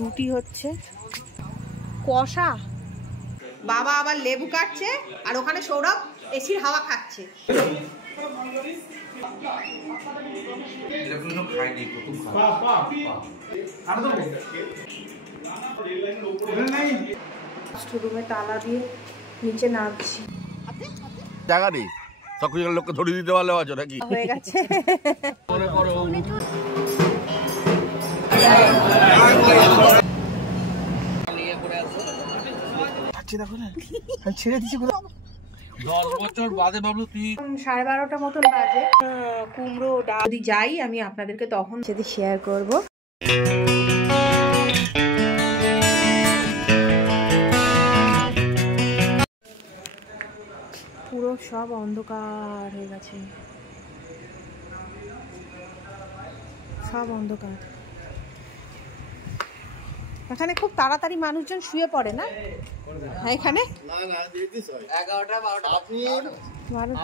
রুটি হচ্ছে কষা, বাবা আবার লেবু কাটছে আর ওখানে সৌরভ এসির হাওয়া খাচ্ছে। রুমে তালা দিয়ে নিচে নামছি। জায়গা নেই, সকলের লোককে ধরে দিতে পারলে আছে নাকি হয়ে গেছে। ছেড়ে দিচ্ছি 10 বছর বাদে বাবলু তুই 12:30 মতন বাজে। কুমড়ো ডাল যদি যাই আমি আপনাদেরকে তখন সেটা শেয়ার করব। পুরো সব অন্ধকার হয়ে গেছে, সব অন্ধকার। এখানে খুব তাড়াতাড়ি মানুষজন শুয়ে পড়ে না এখানে?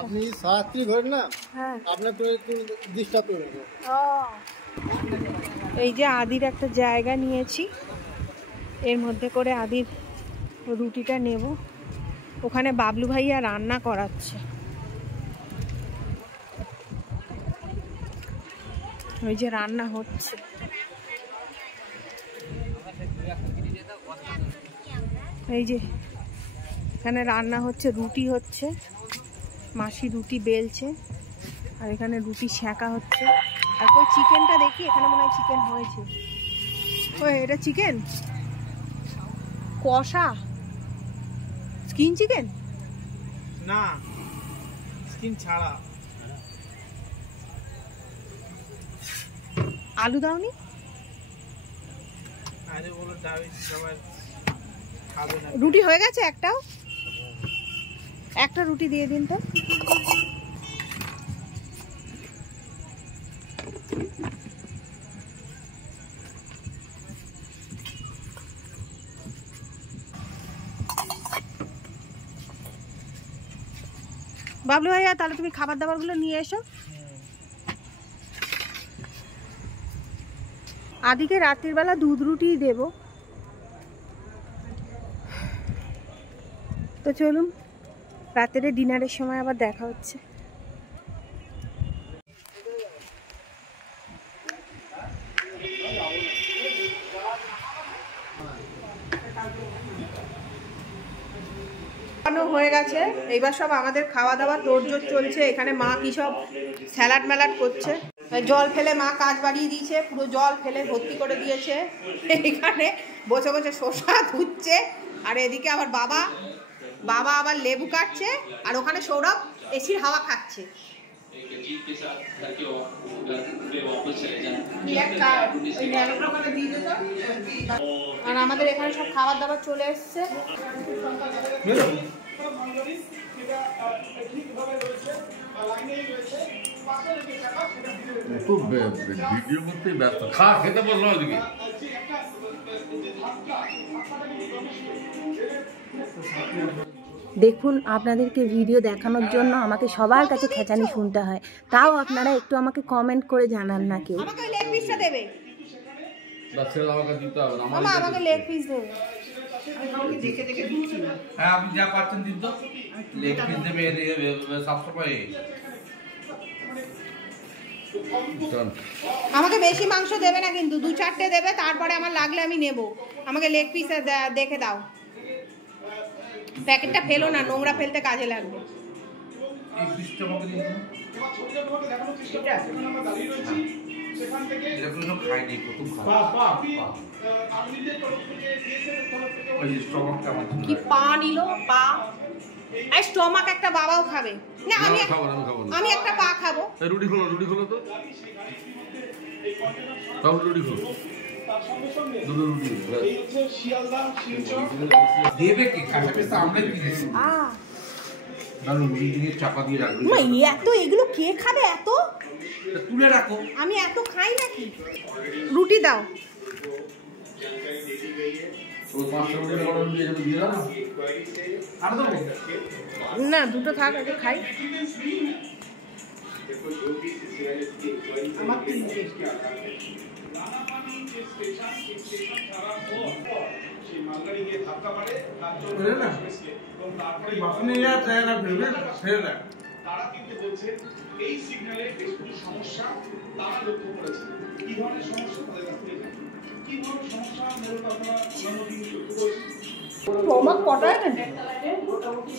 আপনি সারাত্রি ঘরেন না, আপনার তো একটু ডিস্টার্ব করে। এই যে আদির একটা জায়গা নিয়েছি, এর মধ্যে করে আদির রুটিটা নেব। ওখানে বাবলু ভাইয়া রান্না করাচ্ছে। ওই যে রান্না হচ্ছে, এই যে এখানে রান্না হচ্ছে, রুটি হচ্ছে, মাসি রুটি বেলছে আর এখানে রুটি সেঁকা হচ্ছে। আর ওই চিকেনটা দেখি, এখানে মনে হয় চিকেন হয়েছে। ওই এটা চিকেন কষা, স্কিন চিকেন না, স্কিন ছাড়া। আলু দাওনি? আরে বলো দাবি সবাই খাবে না। রুটি হয়ে গেছে একটাও? একটা রুটি দিয়ে দিন তো। বাবলু ভাইয়া তাহলে তুমি খাবার দাবার গুলো নিয়ে এসো। আদিকে রাত্রির বেলা দুধ রুটি দেব। তো চলুন, রাতের ডিনারের সময় আবার দেখা হচ্ছে। হয়ে গেছে, এইবার সব আমাদের খাওয়া দাওয়া তোড়জোড় চলছে। এখানে মা কি সব স্যালাড ম্যালাড করছে। জল ফেলে মা কাজ বাড়িয়ে দিয়েছে, পুরো জল ফেলে ভর্তি করে দিয়েছে। এখানে বসে বসে শসা ধুচ্ছে আর এদিকে আবার বাবা আবার লেবু কাটছে আর ওখানে সৌরভ এসির হাওয়া খাচ্ছে। আর আমাদের এখানে সব খাবার দাবার চলে এসছে। ভিডিও করতে ব্যস্ত, খা খেতে বললো ওদিকে। দেখুন, আপনাদেরকে ভিডিও দেখানোর জন্য আমাকে সবার কাছে খেচানি শুনতে হয়, তাও আপনারা একটু আমাকে কমেন্ট করে জানান না কেউ। আমাকে লেগ পিসটা দেবে, আমাকে দিতে হবে না, আমাকে লেগ পিস দেবে। হ্যাঁ আপনি যা পাচ্ছেন দিন তো, লেগ পিস দেবে 700 টাকা। আমাকে বেশি মাংস দেবে না কিন্তু, 2-4টে দেবে, তারপরে আমার লাগলে আমি নেব। আমাকে লেগ পিস দেখে দাও, প্যাকেটটা ফেলো না, নোংরা ফেলতে কাজে লাগবে। কি পা নিল, পা স্টমাক একটা বাবাও খাবে না, আমি একটা পা খাবো। রুটি খোলো তো, সব রুটি খোলো, দুটো রুটি দেবে কি খাবে, আমরা কিনেছি। চাপা দিয়ে রাখো। এত এগুলো কে খাবে? এত তুলে রাখো, আমি এত খাই নাকি? রুটি দাও। না, দুটো থাক, আগে খাই। তারা কিন্তু বলছেন এই সিগন্যালে বেশ কিছু সমস্যা তারা লক্ষ্য করেছে। কি ধরনের সমস্যা তাদের কাছ থেকে জানি, কি ধরনের সমস্যা মূলত আপনারা অন্যান্য দিন লক্ষ্য করেছেন? প্রমাণ কটায় না এটা মোটামুটি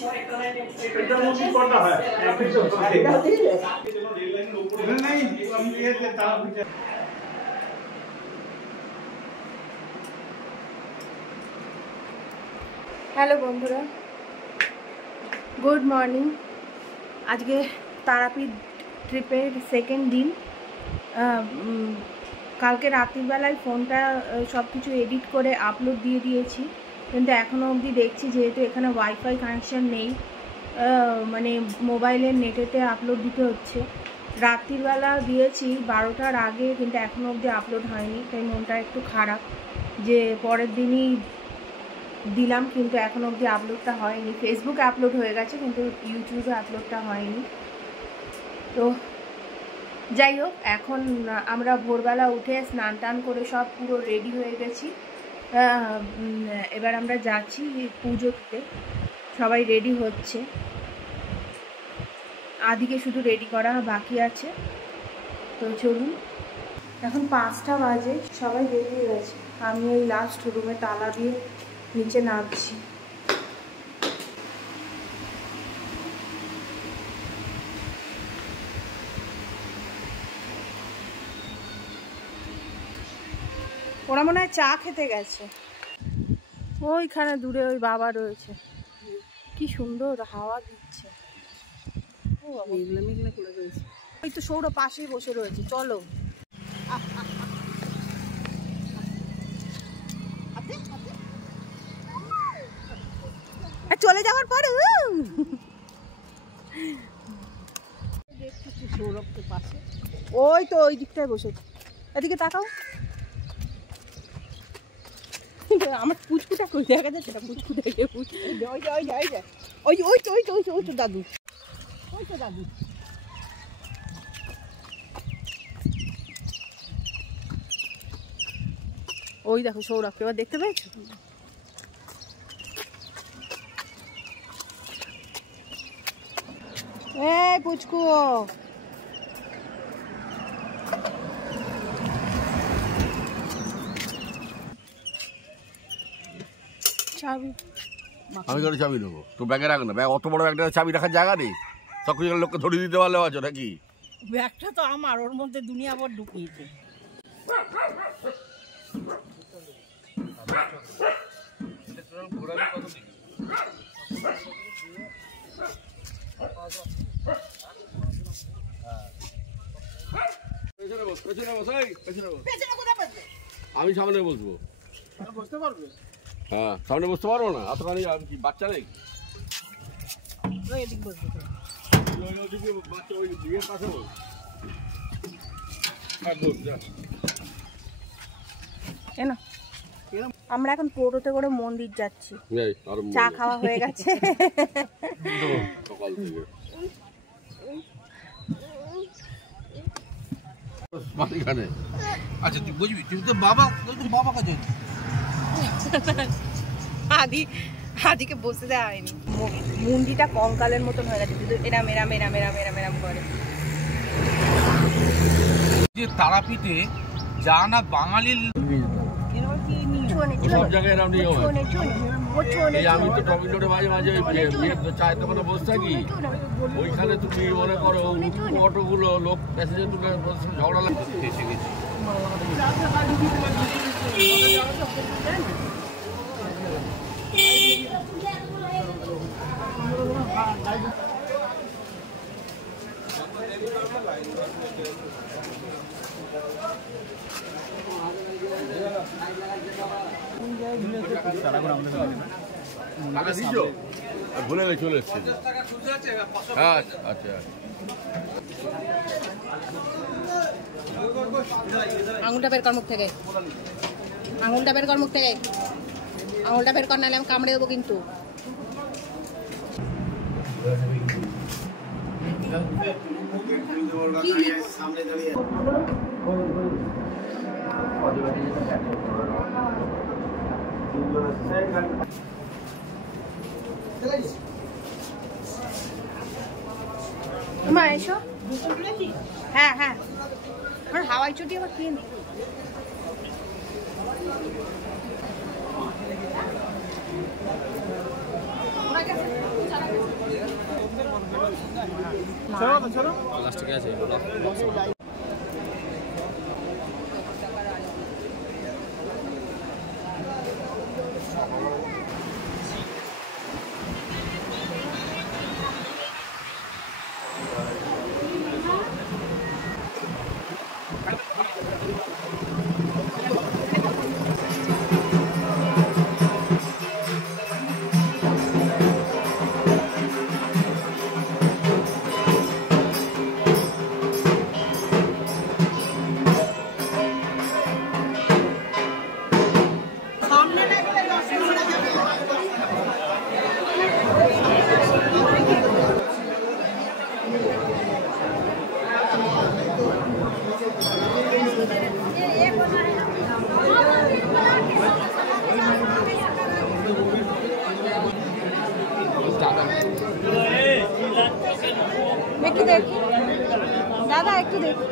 কটা হয় রেল লাইনের উপরে নাই আমি এতে তারা বুঝে হ্যালো বন্ধুরা, গুড মর্নিং। আজকে তারাপীঠ ট্রিপের সেকেন্ড দিন। কালকে রাত্রিবেলায় ফোনটা সব কিছু এডিট করে আপলোড দিয়ে দিয়েছি, কিন্তু এখনও অবধি দেখছি যেহেতু এখানে ওয়াইফাই কানেকশান নেই, মানে মোবাইলের নেটেতে আপলোড দিতে হচ্ছে। রাত্রিবেলা দিয়েছি 12টার আগে, কিন্তু এখনও অবধি আপলোড হয়নি, তাই মনটা একটু খারাপ যে পরের দিনই দিলাম কিন্তু এখনও অবধি আপলোডটা হয়নি। ফেসবুকে আপলোড হয়ে গেছে কিন্তু ইউটিউবে আপলোডটা হয়নি। তো যাই হোক, এখন আমরা ভোরবেলা উঠে স্নান টান করে সব পুরো রেডি হয়ে গেছি। এবার আমরা যাচ্ছি পুজো দিতে, সবাই রেডি হচ্ছে, আদিকে শুধু রেডি করা বাকি আছে। তো চলুন, এখন 5টা বাজে, সবাই রেডি হয়ে গেছে। আমি এই লাস্ট রুমে তালা দিয়ে নিচে নামছি। ওরা মনে হয় চা খেতে গেছে। ওইখানে দূরে ওই বাবা রয়েছে, কি সুন্দর হাওয়া দিচ্ছে। মেঘলা মেঘলা করে রয়েছে, ওই তো সৌরভ পাশেই বসে রয়েছে। চলো চলে যাওয়ার পরে সৌরভকে পাশে, ওই তো ওই দিকটায় বসেছে। এদিকে তাকাও, আমার পুচকুটা কই দেখা যাচ্ছে না? পুচকুটা ওই ওই তো ওই তো ওই তো ওই তো দাদু, ওই তো দাদু। ওই দেখো সৌরভকে এবার দেখতে পেয়েছো? এই পুচকু, চাবি আমি কেন চাবি নেবো? তো ব্যাগে রাখ না, ব্যাগ অত বড় ব্যাগটা চাবি রাখার জায়গা নেই। সব কিছু লোককে ধরিয়ে দিতে পারলে আছো নাকি? ব্যাগটা তো আমার, ওর মধ্যে দুনিয়া ভর ঢুকিয়েছে। আমি সামনে বসবো। বুঝতে পারবে? হ্যাঁ, সামনে বসতে পারবো না? এতখানি আমি কি বাচ্চা নেই? এদিক বসবে তো। বাচ্চা ওই বিয়ের পাশে বস। আর বস যা। কেন আমরা এখন টোটোতে করে মন্দির যাচ্ছি, চা খাওয়া হয়ে গেছে সকাল থেকে। আচ্ছা তুই বুঝবি, তুই তো বাবা, তোর বাবা কাছে আদিকে বসে দেওয়া হয়নি, মুন্ডিটা কঙ্কালের মতন হয়ে গেছে, কিন্তু এরাম এরাম এরাম এরাম এরাম এরাম করে। তারাপীঠে যা না বাঙালির সব জায়গায় এরকম নিয়ে হয়। এই আমি তো টমেটোটা মাঝে মাঝে চায়ের দোকানে বসে থাকি, ওইখানে তুমি মনে করো অটোগুলো লোক প্যাসেঞ্জার তুলে ঝগড়া লাগছে, এসে গেছি। টাকা দিচ্ছ? ভুলে গেলে চলে এসছে। হ্যাঁ আচ্ছা, আঙুলটা বের কর মুখ থেকে, আঙুলটা বের কর মুখ থেকে, আঙুলটা বের কর, নাহলে আমি কামড়ে দেবো কিন্তু। মা এসো। হ্যাঁ হ্যাঁ, আমার হাওয়াই চটি আবার খেয়ে নি। একটু দেখি দাদা, একটু দেখি।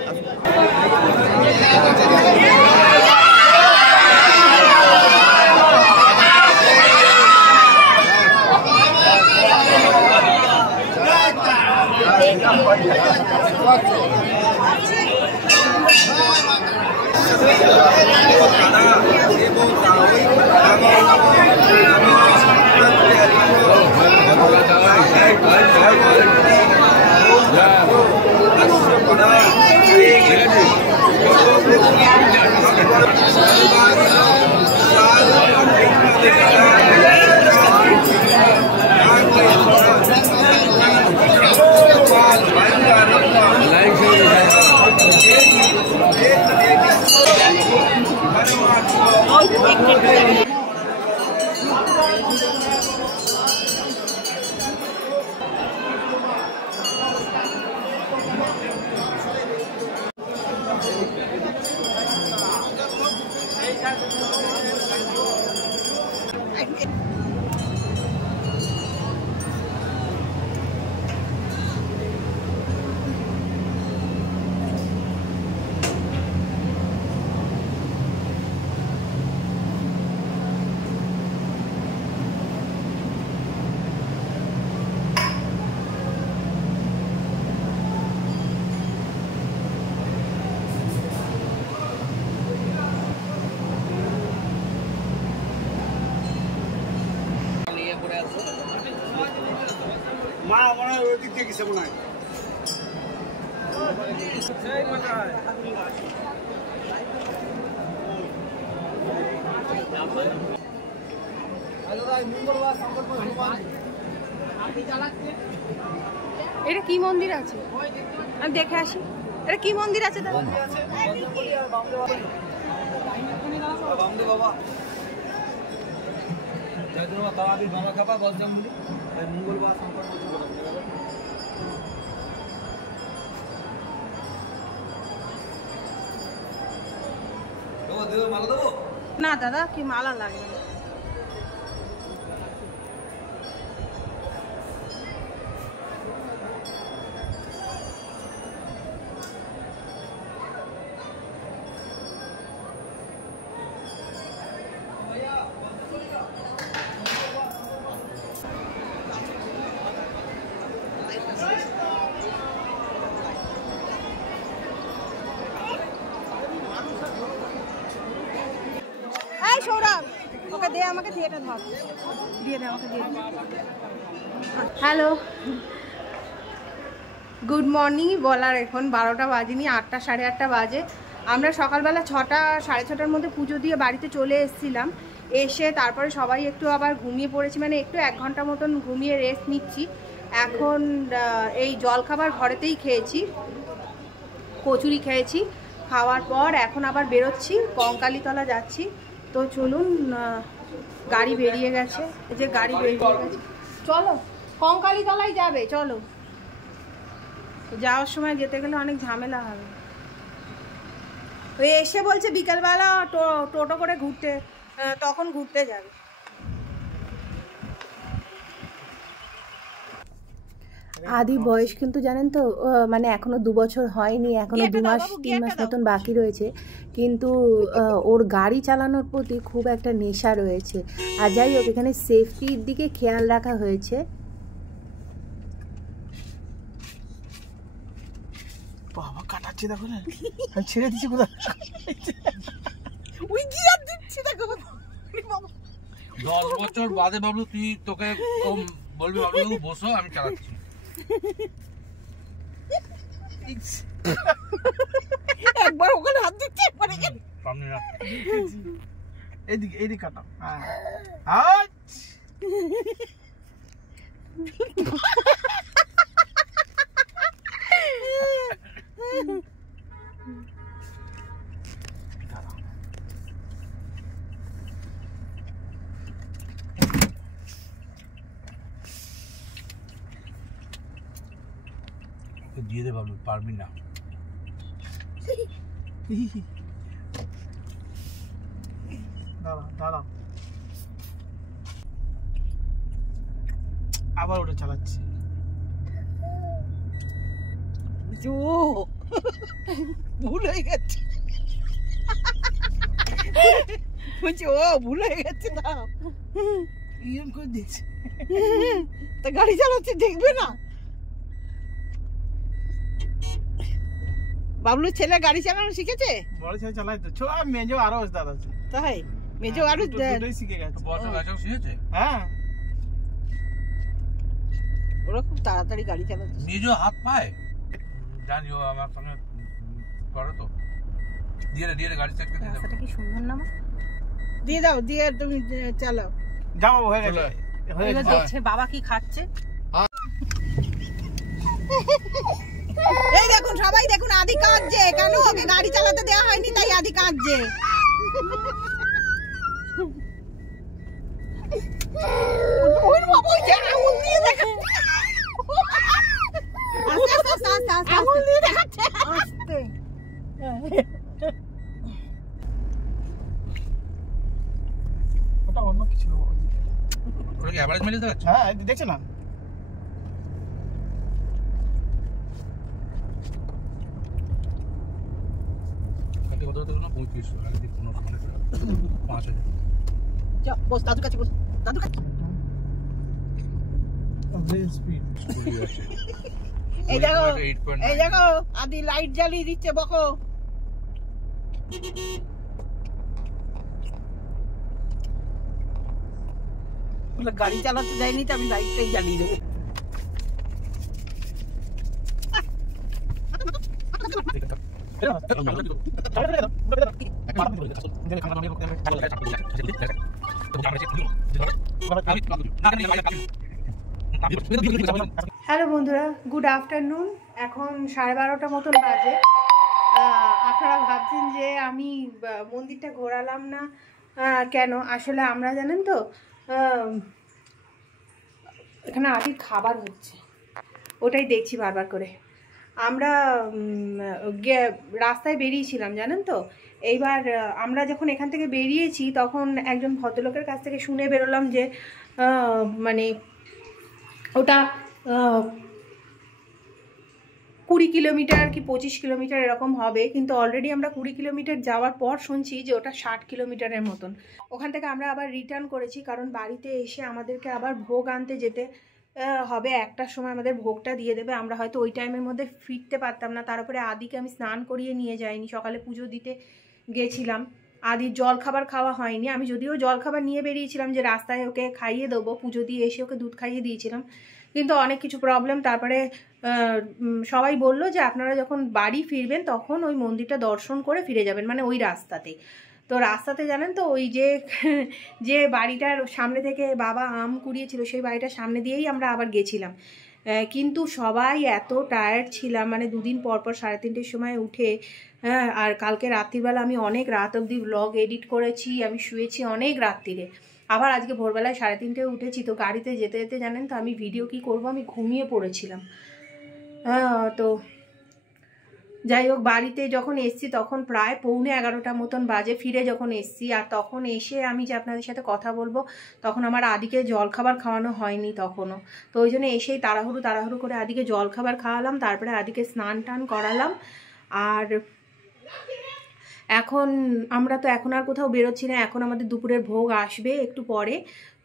মা মনে হয় ওই দিক দিয়ে গেছে মনে হয়। এটা কি মন্দির আছে আমি দেখে আসি। এটা কি মন্দির আছে দাদা? বাবা না দাদা, কি মালা লাগবে না। সৌরভ, ওকে দে আমাকে থিয়েটার ধর, দিয়ে দে আমাকে, দিয়ে দে। হ্যালো, গুড মর্নিং বলার এখন 12টা বাজেনি, 8টা 8:30 বাজে। আমরা সকালবেলা 6টা 6:30টার মধ্যে পুজো দিয়ে বাড়িতে চলে এসেছিলাম। এসে তারপরে সবাই একটু আবার ঘুমিয়ে পড়েছি, মানে একটু 1 ঘন্টা মতন ঘুমিয়ে রেস্ট নিচ্ছি। এখন এই জলখাবার ঘরেতেই খেয়েছি, কচুরি খেয়েছি। খাওয়ার পর এখন আবার বেরোচ্ছি, কঙ্কালীতলা যাচ্ছি। তো চলুন, গাড়ি বেরিয়ে গেছে, এই যে গাড়ি বেরিয়ে গেছে, চলো কঙ্কালীতলায় যাবে, চলো। যাওয়ার সময় যেতে গেলে অনেক ঝামেলা হবে। ওই এসে বলছে বিকেলবেলা টোটো করে ঘুরতে, তখন ঘুরতে যাবে। আদির বয়স কিন্তু জানেন তো মানে এখনো 2 বছর হয়নি, এখনো 2 মাস 3 মাস মতন বাকি রয়েছে, কিন্তু ওর গাড়ি চালানোর প্রতি খুব একটা নেশা রয়েছে। আর যাই হোক, এখানে সেফটির দিকে খেয়াল রাখা হয়েছে। বাবা কাটাচ্ছে দেখো না, আমি ছেড়ে দিচ্ছি কোথায়। ওই গিয়ার দিচ্ছি দেখো। 10 বছর বাদে বাবলু তুই তোকে বলবি বাবলু বসো আমি চালাচ্ছি। একবার ওখানে হাত দিচ্ছে, একবার এখানে। সামনে রাখ, এইদিকে কাটাও। হ্যাঁ দিয়ে দে বাবলু, পারবি না। দাঁড়াও আবার ওটা চালাচ্ছি। ভুল হয়ে গেছে, বলছি ও ভুল হয়ে গেছে না, ইরম করে দেখছি। তা গাড়ি চালাচ্ছে দেখবে না? বাবলুর ছেলে গাড়ি চালানো শিখেছে? বড় ছেলে চালাই তো, ছোট মেজো আরো ওস্তাদ আছে। তাই মেজো আরো দুটোই শিখে গেছে। বছর গাছও শিখেছে। হ্যাঁ ওরা খুব তাড়াতাড়ি গাড়ি চালাচ্ছে। নিজ হাত পায় জানি, ও আমার সঙ্গে করে তো। দিয়ে রে গাড়ি চালাতে দিয়ে রাস্তাটা কি সুন্দর না মা? দিয়ে দাও, দিয়ে তুমি চালাও। যাও হয়ে গেছে, হয়ে এবার গেছে। দেখছে বাবা কি খাচ্ছে। এই দেখুন সবাই দেখুন, আদি কাঁদছে কেন? ওকে গাড়ি চালাতে দেওয়া হয়নি তাই আদি কাঁদছে। ওই বাবা ওই যে আঙুল দিয়ে দেখাচ্ছে। আস্তে আঙুল দিয়ে দেখাচ্ছে, আস্তে। ওটা অন্য কিছু। ওটা কি অ্যাভারেজ মাইলেজ দেখাচ্ছে? হ্যাঁ দেখছো না? কত কত না 35 আগে 15 মানে 5000। চল বস দাদুর কাছে, বস দাদুর কাছে। স্পিড স্কুলই আছে। এই দেখো, এই দেখো আদি লাইট জ্বালিয়ে দিচ্ছে, বকো। গাড়ি চালাতে যায়নি তো আমি লাইটটাই জ্বালিয়ে দেবো। হ্যালো বন্ধুরা, গুড আফটারনুন। এখন 12:30 মতন বাজে। আপনারা ভাবছেন যে আমি মন্দিরটা ঘোরালাম না কেন? আসলে আমরা জানেন তো এখানে আদির খাবার হচ্ছে, ওটাই দেখছি বারবার করে। আমরা রাস্তায় বেরিয়েছিলাম জানেন তো। এইবার আমরা যখন এখান থেকে বেরিয়েছি তখন একজন ভদ্রলোকের কাছ থেকে শুনে বেরোলাম যে মানে ওটা 20 কিলোমিটার কি 25 কিলোমিটার এরকম হবে, কিন্তু অলরেডি আমরা 20 কিলোমিটার যাওয়ার পর শুনছি যে ওটা 60 কিলোমিটারের মতন। ওখান থেকে আমরা আবার রিটার্ন করেছি, কারণ বাড়িতে এসে আমাদেরকে আবার ভোগ আনতে যেতে হবে। 1টার সময় আমাদের ভোগটা দিয়ে দেবে, আমরা হয়তো ওই টাইমের মধ্যে ফিরতে পারতাম না। তারপরে আদিকে আমি স্নান করিয়ে নিয়ে যাইনি, সকালে পুজো দিতে গেছিলাম। আদির জল খাবার খাওয়া হয়নি। আমি যদিও জল খাবার নিয়ে বেরিয়েছিলাম যে রাস্তায় ওকে খাইয়ে দেবো, পুজো দিয়ে এসে ওকে দুধ খাইয়ে দিয়েছিলাম, কিন্তু অনেক কিছু প্রবলেম। তারপরে সবাই বললো যে আপনারা যখন বাড়ি ফিরবেন তখন ওই মন্দিরটা দর্শন করে ফিরে যাবেন, মানে ওই রাস্তাতে। তো রাস্তাতে জানেন তো ওই যে বাড়িটার সামনে থেকে বাবা আম কুড়িয়েছিল সেই বাড়িটার সামনে দিয়েই আমরা আবার গেছিলাম। কিন্তু সবাই এত টায়ার্ড ছিলাম, মানে 2 দিন পর 3:30টার সময় উঠে, হ্যাঁ। আর কালকে রাত্রিবেলা আমি অনেক রাত অবধি ব্লগ এডিট করেছি, আমি শুয়েছি অনেক রাত্রিরে। আবার আজকে ভোরবেলায় 3:30টায় উঠেছি। তো গাড়িতে যেতে যেতে জানেন তো আমি ভিডিও কি করব, আমি ঘুমিয়ে পড়েছিলাম। তো যাই হোক, বাড়িতে যখন এসছি তখন প্রায় 11:15 মতন বাজে, ফিরে যখন এসছি। আর তখন এসে আমি যে আপনাদের সাথে কথা বলবো তখন আমার আদিকে জলখাবার খাওয়ানো হয়নি তখনও, তো ওই জন্য এসেই তাড়াহুড়ো করে আদিকে জলখাবার খাওয়ালাম, তারপরে আদিকে স্নান টান করালাম। আর এখন আমরা তো এখন আর কোথাও বেরোচ্ছি না, এখন আমাদের দুপুরের ভোগ আসবে একটু পরে।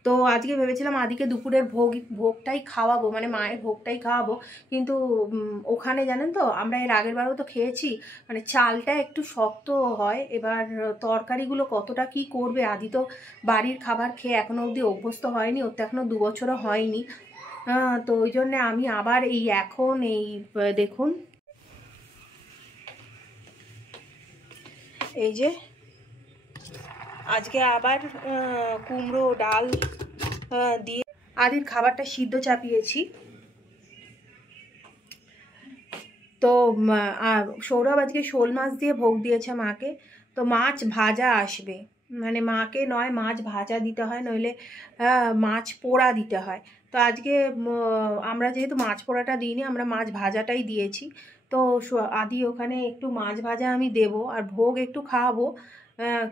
তো আজকে ভেবেছিলাম আদিকে দুপুরের ভোগটাই খাওয়াবো, মানে মায়ের ভোগটাই খাওয়াবো, কিন্তু ওখানে জানেন তো আমরা এর আগের বারও তো খেয়েছি, মানে চালটা একটু শক্ত হয়, এবার তরকারিগুলো কতটা কি করবে। আদি তো বাড়ির খাবার খেয়ে এখনো অবধি অভ্যস্ত হয়নি, ওর তো এখনো 2 বছরও হয়নি। তো ওই জন্যে আমি আবার এখন দেখুন এই যে আজকে আবার কুমড়ো ডাল দিয়ে আদির খাবারটা সিদ্ধ চাপিয়েছি। তো সৌরভ আজকে শোল মাছ দিয়ে ভোগ দিয়েছে মাকে, তো মাছ ভাজা আসবে, মানে মাকে নয় মাছ ভাজা দিতে হয়, নইলে মাছ পোড়া দিতে হয়। তো আজকে আমরা যেহেতু মাছ পোড়াটা দিইনি, আমরা মাছ ভাজাটাই দিয়েছি। তো আদি ওখানে একটু মাছ ভাজা আমি দেব আর ভোগ একটু খাওয়াবো,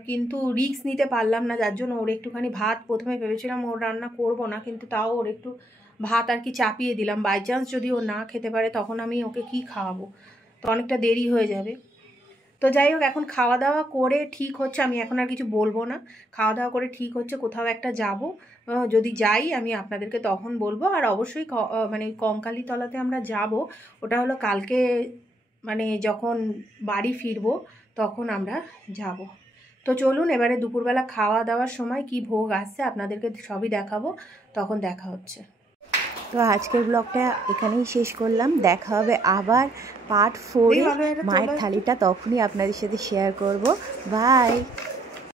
কিন্তু রিস্ক নিতে পারলাম না, যার জন্য ওর একটুখানি ভাত, প্রথমে ভেবেছিলাম ওর রান্না করব না, কিন্তু তাও ওর একটু ভাত আর কি চাপিয়ে দিলাম, বাই চান্স যদি ও না খেতে পারে তখন আমি ওকে কি খাওয়াবো, তো অনেকটা দেরি হয়ে যাবে। তো যাই হোক, এখন খাওয়া দাওয়া করে ঠিক হচ্ছে, আমি এখন আর কিছু বলবো না, খাওয়া দাওয়া করে ঠিক হচ্ছে কোথাও একটা যাব, যদি যাই আমি আপনাদেরকে তখন বলবো। আর অবশ্যই মানে কঙ্কালীতলাতে আমরা যাব, ওটা হলো কালকে, মানে যখন বাড়ি ফিরবো তখন আমরা যাব। তো চলুন এবারে দুপুরবেলা খাওয়া দাওয়ার সময় কি ভোগ আসছে আপনাদেরকে সবই দেখাবো, তখন দেখা হচ্ছে। তো আজকের ব্লগটা এখানেই শেষ করলাম, দেখা হবে আবার পার্ট 4 মায়ের থালিটা তখনই আপনাদের সাথে শেয়ার করব। বাই।